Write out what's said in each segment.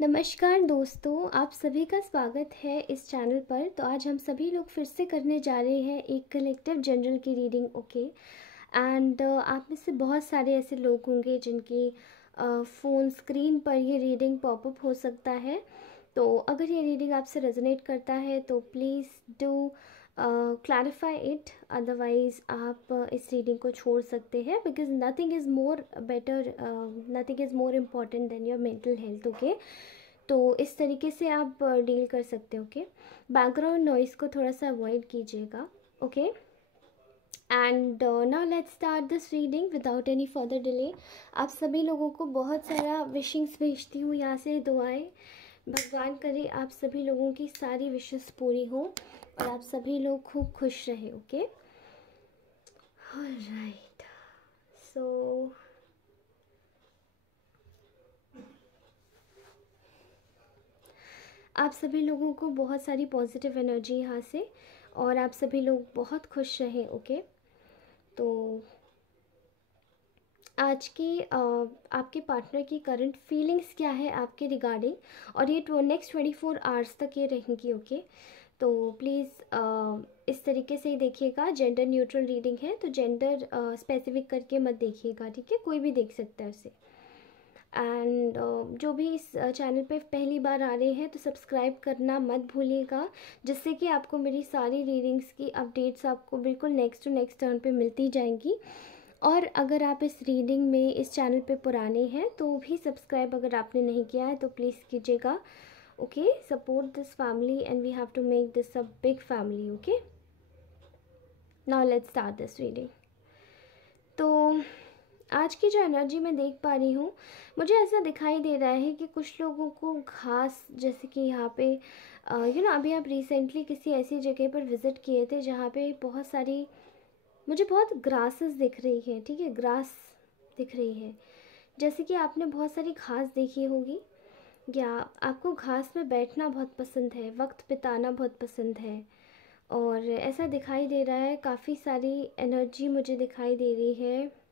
नमस्कार दोस्तों, आप सभी का स्वागत है इस चैनल पर। तो आज हम सभी लोग फिर से करने जा रहे हैं एक कलेक्टिव जनरल की रीडिंग। ओके एंड आप में से बहुत सारे ऐसे लोग होंगे जिनकी फ़ोन स्क्रीन पर ये रीडिंग पॉपअप हो सकता है। तो अगर ये रीडिंग आपसे रेजोनेट करता है तो please do clarify it, otherwise आप इस रीडिंग को छोड़ सकते हैं, because nothing is more better, nothing is more important than your mental health. Okay, तो इस तरीके से आप डील कर सकते हो। ओके, बैकग्राउंड नॉइज़ को थोड़ा सा अवॉइड कीजिएगा। Okay and now let's start this reading without any further delay. आप सभी लोगों को बहुत सारा विशिंग्स भेजती हूँ यहाँ से, दुआएं। भगवान करे आप सभी लोगों की सारी विशेस पूरी हो और आप सभी लोग खूब खुश रहे। ओके, ऑलराइट, सो आप सभी लोगों को बहुत सारी पॉजिटिव एनर्जी यहाँ से, और आप सभी लोग बहुत खुश रहें। ओके, तो आज की आपके पार्टनर की करंट फीलिंग्स क्या है आपके रिगार्डिंग, और ये नेक्स्ट 24 आवर्स तक ये रहेंगी। ओके, तो प्लीज़ इस तरीके से ही देखिएगा। जेंडर न्यूट्रल रीडिंग है, तो जेंडर स्पेसिफिक करके मत देखिएगा, ठीक है? कोई भी देख सकता है उसे। एंड जो भी इस चैनल पे पहली बार आ रहे हैं तो सब्सक्राइब करना मत भूलिएगा, जिससे कि आपको मेरी सारी रीडिंग्स की अपडेट्स आपको बिल्कुल नेक्स्ट टू नेक्स्ट टर्न पे मिलती जाएंगी। और अगर आप इस रीडिंग में इस चैनल पे पुराने हैं तो भी सब्सक्राइब अगर आपने नहीं किया है तो प्लीज़ कीजिएगा। Okay, support this family and we have to make this a big family. Okay, now let's start this reading. तो आज की जो एनर्जी मैं देख पा रही हूँ, मुझे ऐसा दिखाई दे रहा है कि कुछ लोगों को घास, जैसे कि यहाँ पे अभी आप रिसेंटली किसी ऐसी जगह पर विज़िट किए थे जहाँ पे बहुत सारी, मुझे बहुत ग्रासेस दिख रही है, ठीक है? ग्रास दिख रही है, जैसे कि आपने बहुत सारी घास देखी होगी, या आपको घास में बैठना बहुत पसंद है, वक्त बिताना बहुत पसंद है। और ऐसा दिखाई दे रहा है, काफ़ी सारी एनर्जी मुझे दिखाई दे रही है।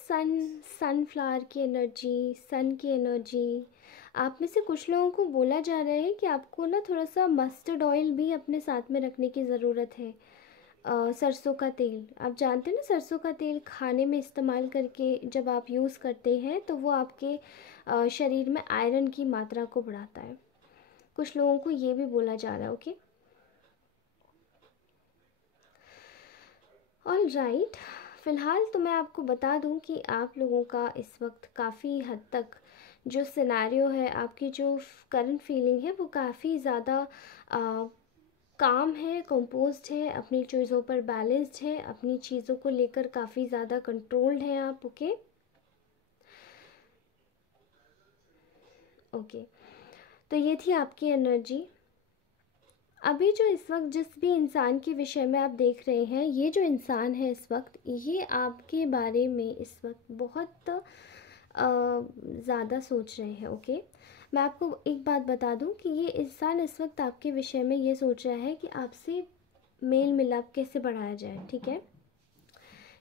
सनफ्लावर की एनर्जी, सन की एनर्जी। आप में से कुछ लोगों को बोला जा रहा है कि आपको ना थोड़ा सा मस्टर्ड ऑयल भी अपने साथ में रखने की ज़रूरत है। सरसों का तेल, आप जानते हैं ना, सरसों का तेल खाने में इस्तेमाल करके जब आप यूज़ करते हैं तो वो आपके शरीर में आयरन की मात्रा को बढ़ाता है। कुछ लोगों को ये भी बोला जा रहा है। ओके, ऑल राइट, फ़िलहाल तो मैं आपको बता दूं कि आप लोगों का इस वक्त काफ़ी हद तक जो सिनेरियो है, आपकी जो करंट फीलिंग है वो काफ़ी ज़्यादा काम है, कंपोज्ड है, अपनी चीज़ों पर बैलेंस्ड है, अपनी चीज़ों को लेकर काफ़ी ज़्यादा कंट्रोल्ड हैं आप। ओके ओके, तो ये थी आपकी एनर्जी। अभी जो इस वक्त जिस भी इंसान के विषय में आप देख रहे हैं, ये जो इंसान है इस वक्त, ये आपके बारे में इस वक्त बहुत ज़्यादा सोच रहे हैं। ओके, मैं आपको एक बात बता दूं कि ये इंसान इस वक्त आपके विषय में ये सोच रहा है कि आपसे मेल मिलाप कैसे बढ़ाया जाए, ठीक है?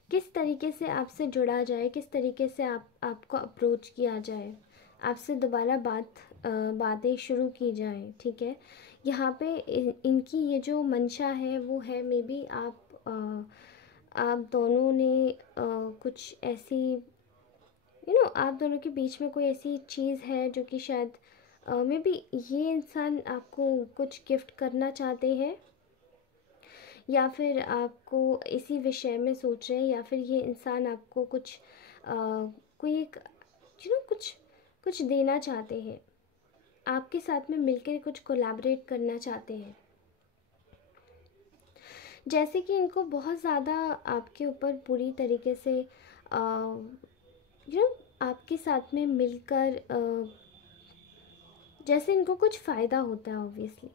किस तरीके से आपसे जुड़ा जाए, किस तरीके से आपको अप्रोच किया जाए, आपसे दोबारा बातें शुरू की जाए, ठीक है? यहाँ पे इनकी ये जो मंशा है वो है, मे बी आप दोनों ने कुछ ऐसी, आप दोनों के बीच में कोई ऐसी चीज़ है जो कि शायद मे बी ये इंसान आपको कुछ गिफ्ट करना चाहते हैं, या फिर आपको इसी विषय में सोच रहे हैं, या फिर ये इंसान आपको कुछ कोई एक कुछ कुछ देना चाहते हैं, आपके साथ में मिलकर कुछ कोलैबोरेट करना चाहते हैं। जैसे कि इनको बहुत ज़्यादा आपके ऊपर पूरी तरीके से आपके साथ में मिलकर जैसे इनको कुछ फ़ायदा होता है ऑब्वियसली।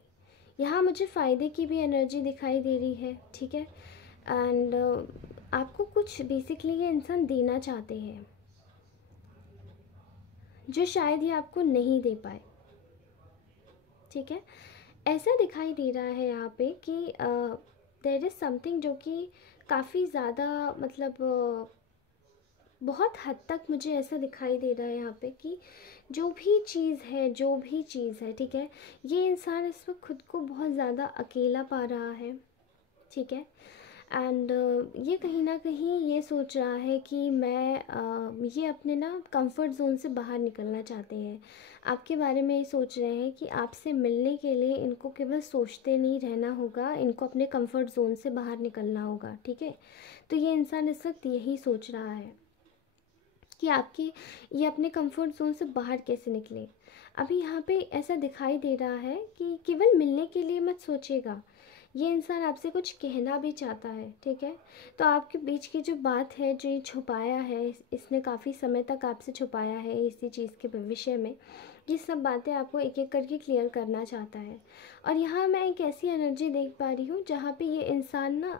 यहाँ मुझे फ़ायदे की भी एनर्जी दिखाई दे रही है, ठीक है? एंड आपको कुछ बेसिकली ये इंसान देना चाहते हैं जो शायद ये आपको नहीं दे पाए, ठीक है? ऐसा दिखाई दे रहा है यहाँ पे कि देयर इज़ समथिंग जो कि काफ़ी ज़्यादा, मतलब बहुत हद तक मुझे ऐसा दिखाई दे रहा है यहाँ पे कि जो भी चीज़ है, जो भी चीज़ है, ठीक है, ये इंसान इस वक्त खुद को बहुत ज़्यादा अकेला पा रहा है, ठीक है। एंड ये कहीं ना कहीं ये सोच रहा है कि मैं ये अपने ना कंफर्ट जोन से बाहर निकलना चाहते हैं। आपके बारे में ये सोच रहे हैं कि आपसे मिलने के लिए इनको केवल सोचते नहीं रहना होगा, इनको अपने कंफर्ट जोन से बाहर निकलना होगा, ठीक है। तो ये इंसान इस वक्त यही सोच रहा है कि आपकी ये अपने कंफर्ट जोन से बाहर कैसे निकले। अभी यहाँ पे ऐसा दिखाई दे रहा है कि केवल मिलने के लिए मत सोचिएगा, ये इंसान आपसे कुछ कहना भी चाहता है, ठीक है। तो आपके बीच की जो बात है, जो ये छुपाया है, इसने काफ़ी समय तक आपसे छुपाया है इसी चीज़ के विषय में, ये सब बातें आपको एक एक करके क्लियर करना चाहता है। और यहाँ मैं एक ऐसी एनर्जी देख पा रही हूँ जहाँ पे ये इंसान ना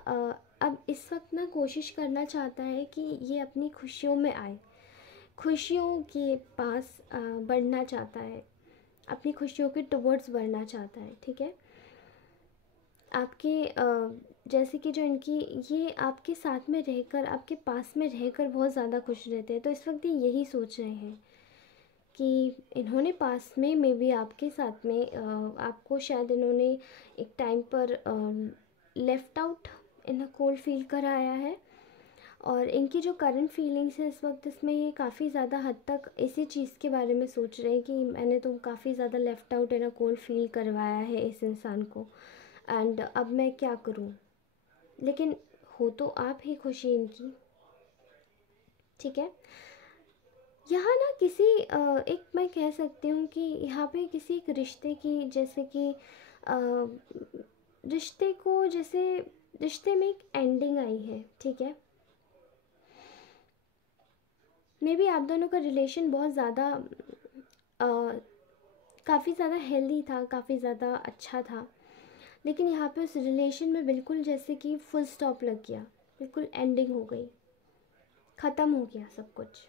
अब इस वक्त ना कोशिश करना चाहता है कि ये अपनी खुशियों में आए, खुशियों के पास बढ़ना चाहता है, अपनी खुशियों के टुवर्ड्स बढ़ना चाहता है, ठीक है। आपके जैसे कि जो इनकी, ये आपके साथ में रहकर, आपके पास में रहकर बहुत ज़्यादा खुश रहते हैं। तो इस वक्त ये यही सोच रहे हैं कि इन्होंने पास में मे बी आपके साथ में आपको शायद इन्होंने एक टाइम पर left out in a cold feel कराया है। और इनकी जो करंट फीलिंग्स है इस वक्त, इसमें ये काफ़ी ज़्यादा हद तक इसी चीज़ के बारे में सोच रहे हैं कि मैंने तो काफ़ी ज़्यादा left out in a cold feel करवाया है इस इंसान को, एंड अब मैं क्या करूं। लेकिन हो तो आप ही खुशी इनकी, ठीक है। यहाँ ना किसी एक मैं कह सकती हूँ कि यहाँ पे किसी एक रिश्ते की, जैसे कि रिश्ते को, जैसे रिश्ते में एक एंडिंग आई है, ठीक है। मे बी आप दोनों का रिलेशन बहुत ज़्यादा काफ़ी ज़्यादा हेल्दी था, काफ़ी ज़्यादा अच्छा था, लेकिन यहाँ पे उस रिलेशन में बिल्कुल जैसे कि फुल स्टॉप लग गया, बिल्कुल एंडिंग हो गई, ख़त्म हो गया सब कुछ,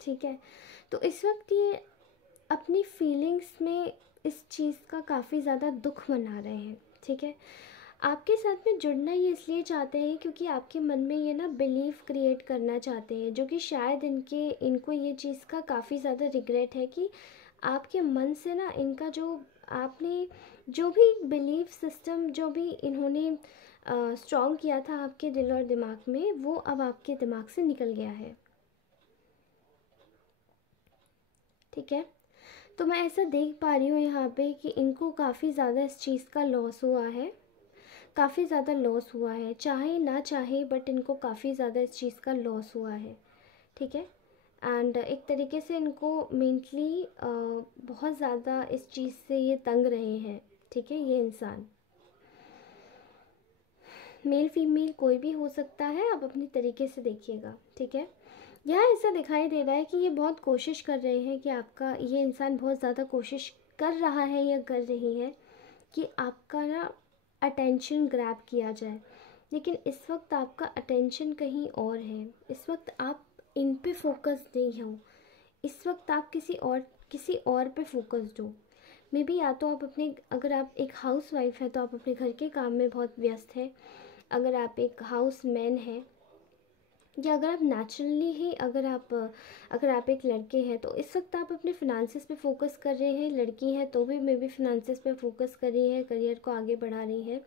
ठीक है। तो इस वक्त ये अपनी फीलिंग्स में इस चीज़ का काफ़ी ज़्यादा दुख मना रहे हैं, ठीक है। आपके साथ में जुड़ना ये इसलिए चाहते हैं क्योंकि आपके मन में ये ना बिलीफ क्रिएट करना चाहते हैं, जो कि शायद इनको ये चीज़ का काफ़ी ज़्यादा रिग्रेट है कि आपके मन से ना इनका जो, आपने जो भी बिलीफ सिस्टम, जो भी इन्होंने स्ट्रॉन्ग किया था आपके दिल और दिमाग में, वो अब आपके दिमाग से निकल गया है, ठीक है। तो मैं ऐसा देख पा रही हूँ यहाँ पे कि इनको काफ़ी ज़्यादा इस चीज़ का लॉस हुआ है, काफ़ी ज़्यादा लॉस हुआ है, चाहे ना चाहे बट इनको काफ़ी ज़्यादा इस चीज़ का लॉस हुआ है, ठीक है। एंड एक तरीके से इनको मेंटली बहुत ज़्यादा इस चीज़ से ये तंग रहे हैं, ठीक है। ये इंसान मेल फीमेल कोई भी हो सकता है, आप अपनी तरीके से देखिएगा, ठीक है। यहाँ ऐसा दिखाई दे रहा है कि ये बहुत कोशिश कर रहे हैं कि आपका, ये इंसान बहुत ज़्यादा कोशिश कर रहा है या कर रही है कि आपका ना अटेंशन ग्रैब किया जाए, लेकिन इस वक्त आपका अटेंशन कहीं और है। इस वक्त आप इन पे फोकस नहीं हो, इस वक्त आप किसी और पे फोकस्ड हो। मे बी या तो आप अपने, अगर आप एक हाउस वाइफ है तो आप अपने घर के काम में बहुत व्यस्त है, अगर आप एक हाउस मैन है, या अगर आप नेचुरली ही, अगर आप एक लड़के हैं तो इस वक्त आप अपने फिनांसेस पे फोकस कर रहे हैं, लड़की है तो भी मे बी फिनांसेस पे फोकस कर रही है, करियर को आगे बढ़ा रही है।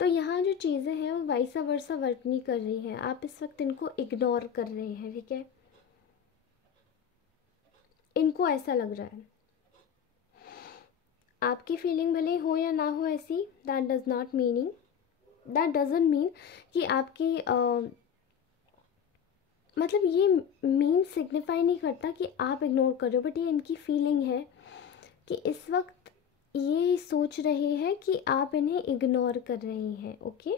तो यहाँ जो चीज़ें हैं वो वाइसा वर्सा वर्क नहीं कर रही हैं, आप इस वक्त इनको इग्नोर कर रहे हैं, ठीक है। इनको ऐसा लग रहा है, आपकी फीलिंग भले हो या ना हो ऐसी, दैट डजंट मीन कि आपकी मतलब ये मीन सिग्निफाई नहीं करता कि आप इग्नोर कर रहे हो, बट ये इनकी फीलिंग है कि इस वक्त ये सोच रहे हैं कि आप इन्हें इग्नोर कर रही हैं, ओके।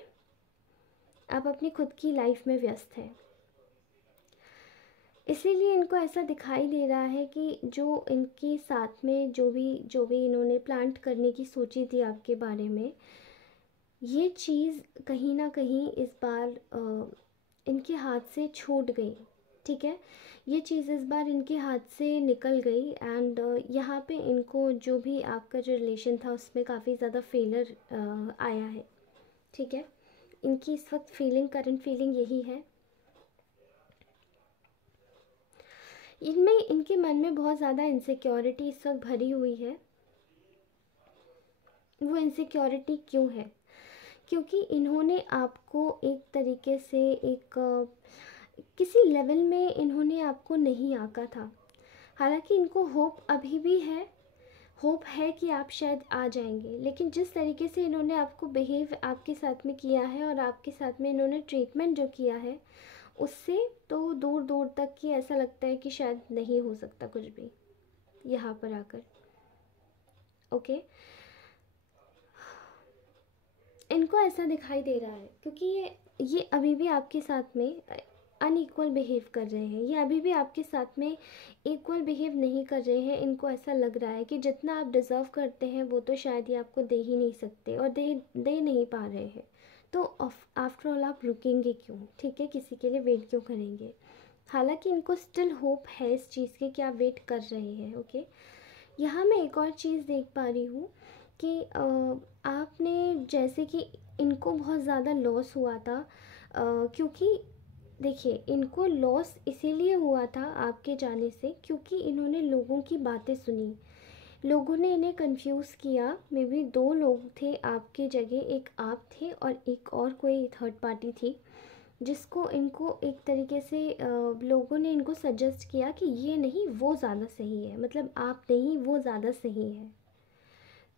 आप अपनी खुद की लाइफ में व्यस्त हैं, इसीलिए इनको ऐसा दिखाई दे रहा है कि जो इनके साथ में जो भी इन्होंने प्लांट करने की सोची थी आपके बारे में, ये चीज़ कहीं ना कहीं इस बार इनके हाथ से छूट गई, ठीक है। ये चीज़ इस बार इनके हाथ से निकल गई, एंड यहाँ पे इनको जो भी आपका जो रिलेशन था उसमें काफ़ी ज़्यादा फेलर आया है, ठीक है। इनकी इस वक्त फीलिंग, करंट फीलिंग यही है इनमें इनके मन में बहुत ज़्यादा इनसिक्योरिटी इस वक्त भरी हुई है। वो इनसिक्योरिटी क्यों है? क्योंकि इन्होंने आपको एक तरीके से किसी लेवल में इन्होंने आपको नहीं आंका था। हालांकि इनको होप अभी भी है, होप है कि आप शायद आ जाएंगे, लेकिन जिस तरीके से इन्होंने आपको बिहेव आपके साथ में किया है और आपके साथ में इन्होंने ट्रीटमेंट जो किया है, उससे तो दूर दूर तक कि ऐसा लगता है कि शायद नहीं हो सकता कुछ भी यहाँ पर आकर। ओके, इनको ऐसा दिखाई दे रहा है क्योंकि ये अभी भी आपके साथ में अनइक्वल बिहेव कर रहे हैं। ये अभी भी आपके साथ में इक्वल बिहेव नहीं कर रहे हैं। इनको ऐसा लग रहा है कि जितना आप डिज़र्व करते हैं वो तो शायद ये आपको दे ही नहीं सकते और दे नहीं पा रहे हैं। तो आफ्टर ऑल आप रुकेंगे क्यों? ठीक है, किसी के लिए वेट क्यों करेंगे? हालांकि इनको स्टिल होप है इस चीज़ के कि आप वेट कर रहे हैं। ओके, यहाँ मैं एक और चीज़ देख पा रही हूँ कि आपने जैसे कि इनको बहुत ज़्यादा लॉस हुआ था, क्योंकि देखिए इनको लॉस इसीलिए हुआ था आपके जाने से क्योंकि इन्होंने लोगों की बातें सुनी। लोगों ने इन्हें कंफ्यूज किया। मे बी 2 लोग थे आपकी जगह, एक आप थे और एक और कोई थर्ड पार्टी थी, जिसको इनको एक तरीके से लोगों ने इनको सजेस्ट किया कि ये नहीं वो ज़्यादा सही है, मतलब आप नहीं वो ज़्यादा सही है।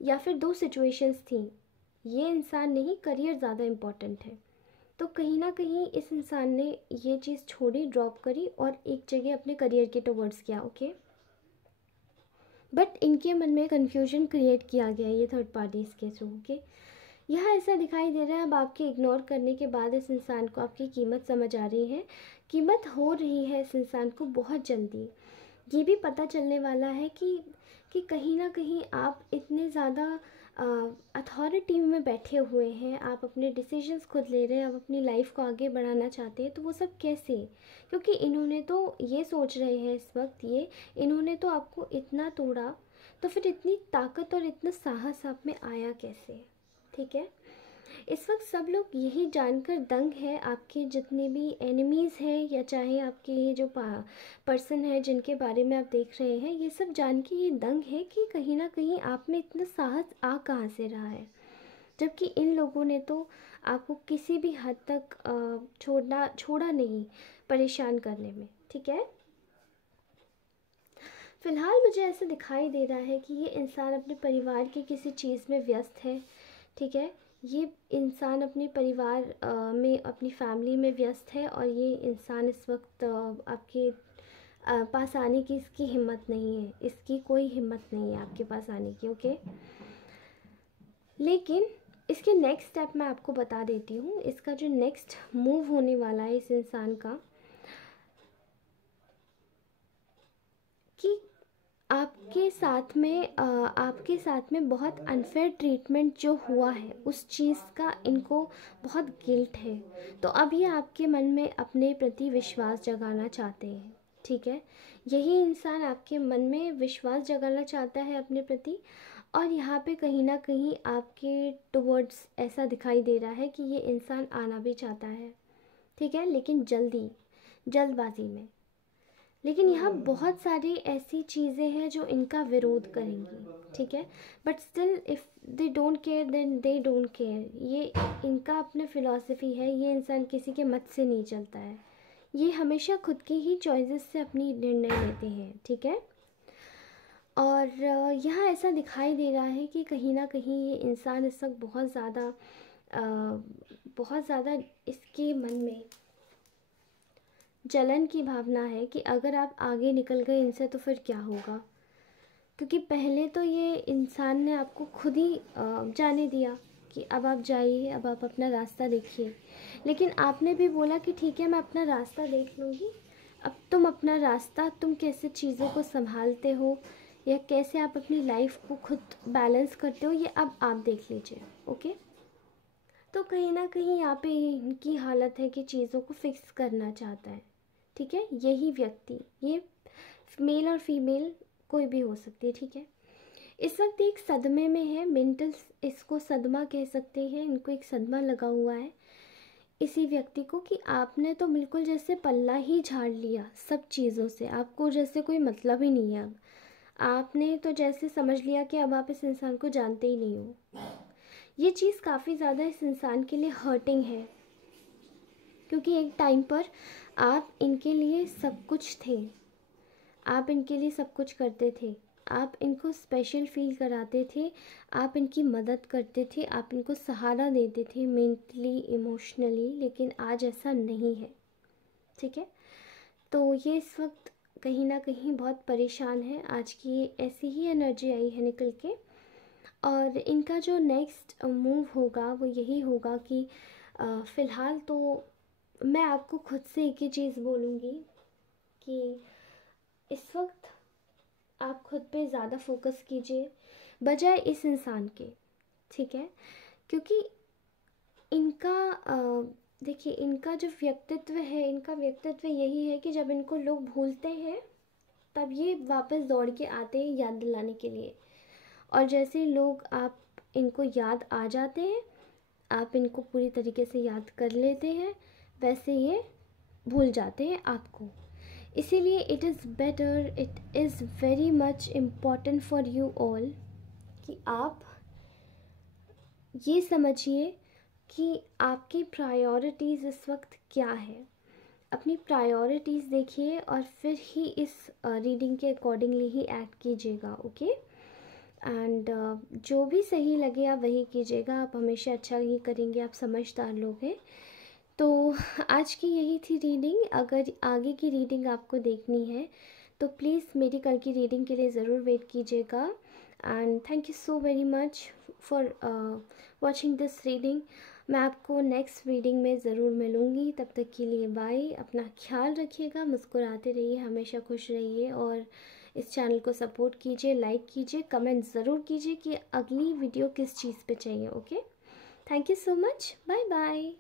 या फिर 2 सिचुएशंस थी, ये इंसान नहीं, करियर ज़्यादा इम्पॉर्टेंट है। तो कहीं ना कहीं इस इंसान ने ये चीज़ छोड़ी, ड्रॉप करी और एक जगह अपने करियर के टुवर्ड्स किया। ओके, बट इनके मन में कन्फ्यूजन क्रिएट किया गया ये थर्ड पार्टीज़ के थ्रू। ओके, यहाँ ऐसा दिखाई दे रहा है अब आपके इग्नोर करने के बाद इस इंसान को आपकी कीमत समझ आ रही है, कीमत हो रही है इस इंसान को बहुत जल्दी। ये भी पता चलने वाला है कि कहीं ना कहीं आप इतने ज़्यादा अथॉरिटी में बैठे हुए हैं, आप अपने डिसीजंस खुद ले रहे हैं, आप अपनी लाइफ को आगे बढ़ाना चाहते हैं। तो वो सब कैसे? क्योंकि इन्होंने तो ये सोच रहे हैं इस वक्त, इन्होंने तो आपको इतना तोड़ा, तो फिर इतनी ताकत और इतना साहस आप में आया कैसे? ठीक है, इस वक्त सब लोग यही जानकर दंग है, आपके जितने भी एनिमीज़ हैं या चाहे आपके ये जो पर्सन है जिनके बारे में आप देख रहे हैं, ये सब जान के ये दंग है कि कहीं ना कहीं आप में इतना साहस आ कहाँ से रहा है, जबकि इन लोगों ने तो आपको किसी भी हद तक छोड़ा नहीं परेशान करने में। ठीक है, फ़िलहाल मुझे ऐसा दिखाई दे रहा है कि ये इंसान अपने परिवार की किसी चीज़ में व्यस्त है। ठीक है, ये इंसान अपने परिवार में, अपनी फैमिली में व्यस्त है और ये इंसान इस वक्त आपके पास आने की इसकी हिम्मत नहीं है, इसकी कोई हिम्मत नहीं है आपके पास आने की। ओके, लेकिन इसके नेक्स्ट स्टेप मैं आपको बता देती हूँ। इसका जो नेक्स्ट मूव होने वाला है इस इंसान का, कि आपके साथ में बहुत अनफेयर ट्रीटमेंट जो हुआ है उस चीज़ का इनको बहुत गिल्ट है। तो अब ये आपके मन में अपने प्रति विश्वास जगाना चाहते हैं। ठीक है, यही इंसान आपके मन में विश्वास जगाना चाहता है अपने प्रति, और यहाँ पे कहीं ना कहीं आपके टुवर्ड्स ऐसा दिखाई दे रहा है कि ये इंसान आना भी चाहता है। ठीक है, लेकिन जल्दबाजी में। लेकिन यहाँ बहुत सारी ऐसी चीज़ें हैं जो इनका विरोध करेंगी। ठीक है, but still if they don't care then they don't care, ये इनका अपना फ़िलॉसफी है। ये इंसान किसी के मत से नहीं चलता है, ये हमेशा खुद की ही चॉइसेस से अपनी निर्णय लेते हैं। ठीक है, और यहाँ ऐसा दिखाई दे रहा है कि कहीं ना कहीं ये इंसान इस वक्त बहुत ज़्यादा इसके मन में जलन की भावना है कि अगर आप आगे निकल गए इनसे तो फिर क्या होगा। क्योंकि पहले तो ये इंसान ने आपको खुद ही जाने दिया कि अब आप जाइए, अब आप अपना रास्ता देखिए, लेकिन आपने भी बोला कि ठीक है मैं अपना रास्ता देख लूँगी। अब तुम अपना रास्ता, तुम कैसे चीज़ों को संभालते हो या कैसे आप अपनी लाइफ को खुद बैलेंस करते हो, ये अब आप देख लीजिए। ओके, तो कहीं ना कहीं यहाँ पे इनकी हालत है कि चीज़ों को फिक्स करना चाहता है। ठीक है, यही व्यक्ति, ये मेल और फीमेल कोई भी हो सकती है। ठीक है, इस वक्त एक सदमे में है, मेंटल, इसको सदमा कह सकते हैं, इनको एक सदमा लगा हुआ है। इसी व्यक्ति को कि आपने तो बिल्कुल जैसे पल्ला ही झाड़ लिया सब चीज़ों से, आपको जैसे कोई मतलब ही नहीं है। अब आपने तो जैसे समझ लिया कि अब आप इस इंसान को जानते ही नहीं हो। ये चीज़ काफ़ी ज़्यादा इस इंसान के लिए हर्टिंग है, क्योंकि एक टाइम पर आप इनके लिए सब कुछ थे, आप इनके लिए सब कुछ करते थे, आप इनको स्पेशल फील कराते थे, आप इनकी मदद करते थे, आप इनको सहारा देते थे मेंटली इमोशनली। लेकिन आज ऐसा नहीं है, ठीक है। तो ये इस वक्त कहीं ना कहीं बहुत परेशान है। आज की ऐसी ही एनर्जी आई है निकल के, और इनका जो नेक्स्ट मूव होगा वो यही होगा कि फ़िलहाल तो मैं आपको खुद से एक ही चीज़ बोलूँगी कि इस वक्त आप खुद पे ज़्यादा फोकस कीजिए बजाय इस इंसान के, ठीक है। क्योंकि इनका देखिए, इनका जो व्यक्तित्व है, इनका व्यक्तित्व यही है कि जब इनको लोग भूलते हैं तब ये वापस दौड़ के आते हैं याद दिलाने के लिए, और जैसे लोग आप इनको याद आ जाते हैं, आप इनको पूरी तरीके से याद कर लेते हैं, वैसे ये भूल जाते हैं आपको। इसीलिए it is better, it is very much important for you all कि आप ये समझिए कि आपकी प्रायोरिटीज़ इस वक्त क्या है। अपनी प्रायोरिटीज़ देखिए और फिर ही इस रीडिंग के अकॉर्डिंगली ही एक्ट कीजिएगा, ओके। एंड जो भी सही लगे आप वही कीजिएगा, आप हमेशा अच्छा ही करेंगे, आप समझदार लोग हैं। तो आज की यही थी रीडिंग। अगर आगे की रीडिंग आपको देखनी है तो प्लीज़ मेरी कल की रीडिंग के लिए ज़रूर वेट कीजिएगा। And thank you so very much for watching this reading. मैं आपको नेक्स्ट रीडिंग में ज़रूर मिलूँगी, तब तक के लिए बाय। अपना ख्याल रखिएगा, मुस्कुराते रहिए, हमेशा खुश रहिए, और इस चैनल को सपोर्ट कीजिए, लाइक कीजिए, कमेंट ज़रूर कीजिए कि अगली वीडियो किस चीज़ पे चाहिए, okay. Thank you so much, bye bye.